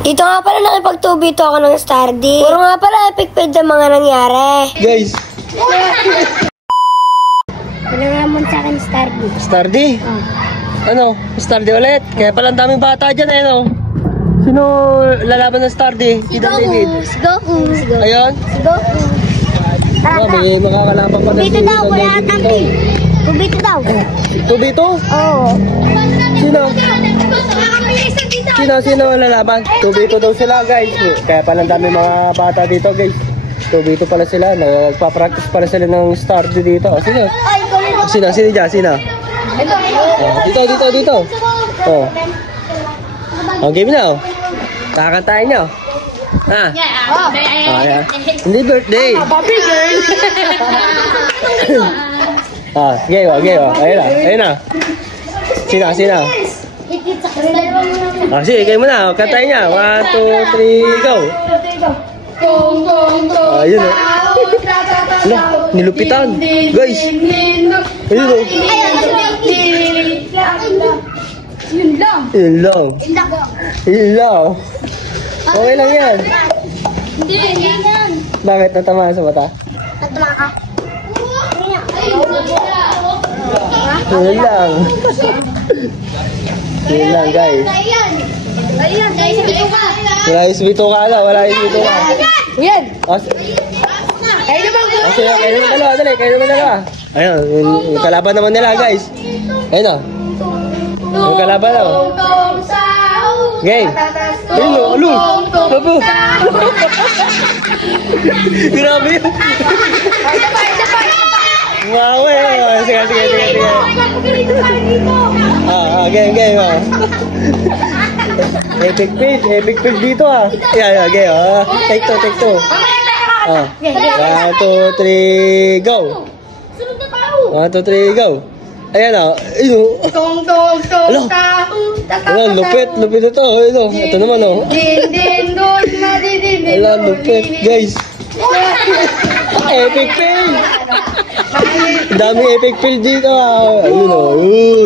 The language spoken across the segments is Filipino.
Dito nga pala nakipag-2v2 ako ng Stardy. Puro nga pala epic fail ang mga nangyari. Guys. Wala nga mo sa akin Stardy. Stardy? Oh. Ano? Stardy ulit? Kaya pala ang daming bata dyan eh, no? Sino lalaban ng Stardy? Si Goku. Si Goku. Ayun? Si Goku. Oh, may makakalaban pa na Dito daw, wala tampi. 2v2 daw. 2v2? Oo. Sino lalaban? 2v2 daw sila, guys. Kaya pala ang dami mga bata dito, guys. 2v2 pala sila. Nagpa-practice pala sila ng Stardy dito. Sino dyan? Dito. Oh. Ang game na, oh. Kakantahin niyo. Ha? Yeah. Hindi birthday. Happy girl. Sige. Ayun na. Sino? Sige, kayo muna. Kantahin niya. 1, 2, 3, go. Ayun, oh. Ala, nilupitan. Guys. Ayun, oh. Yun lang. Okay lang yan. Hindi yan. Bakit? Natamaan sa mata? Natama ka. Yun lang. Yun lang, guys. Ayan, guys, ito ka. Wala yung bituka. Ayan. Kayo naman dalawa. Ayun, yung kalaban naman nila, guys. Ayun na. Yung kalaban na. Game. Ayun o, alo. Labo. Grabe yun. Wow, eh. Sige. Game. Epic fail dito, ah. Yeah, game, ah. Take two. 1, 2, 3, go. 1, 2, 3, go. Ayan, ah. Ala, lupit ito. Ito naman, oh. Ala, lupit, guys. Epic fail. Dami epic fail dito, ah. Ayun, oh.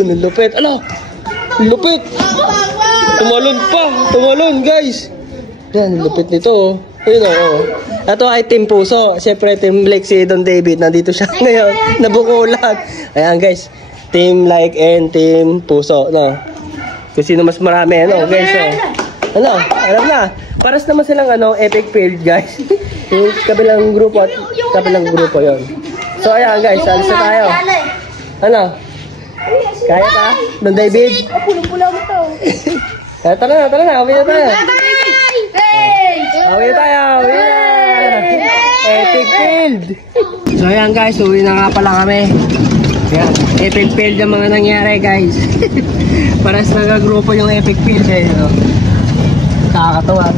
Nalupit. Ala, lupit. Tumalon, guys. Yan, lupit nito, oh. Ayun, oh. Ito ay Team Puso. Siyempre, Team Blake, si Don David. Nandito siya ngayon. Nabukulan. Ayan, guys. Team Like and Team Puso, no? Kung sino mas marami, ano, guys, no? Ano, alam na. Paras naman silang, epic fail, guys. Yung kabilang grupo at kabilang grupo, yon. So, ayan, guys, alis na tayo. Ano? Kaya ka? Don David? Pulong-pulaw mo to. Tara na. Awin na tayo. Epic fail. So, ayan, guys. Uwi na nga pala kami. Yan, epic fail yung mga nangyari, guys. Paras nagagrupo yung epic fail, guys, no? Nakakatawa.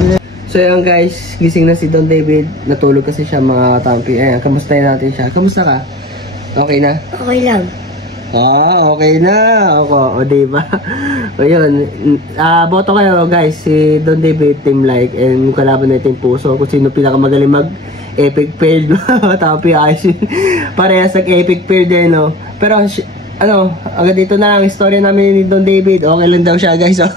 So yan, guys, gising na si Don David. Natulog kasi siya, mga katampi. Ayan, kamustahin natin siya. Kamusta ka? Okay na? Okay lang. Okay na. O, diba? O yun, boto kayo, guys. Si Don David, Team Like, and kalaban na Team Puso. Kung sino pinakamagaling mag-epic fail. Tapi ayos yun. Parehas nag-epic fail din, no? Pero, agad dito na lang, istorya namin ni Don David. Okay lang daw siya, guys, oh.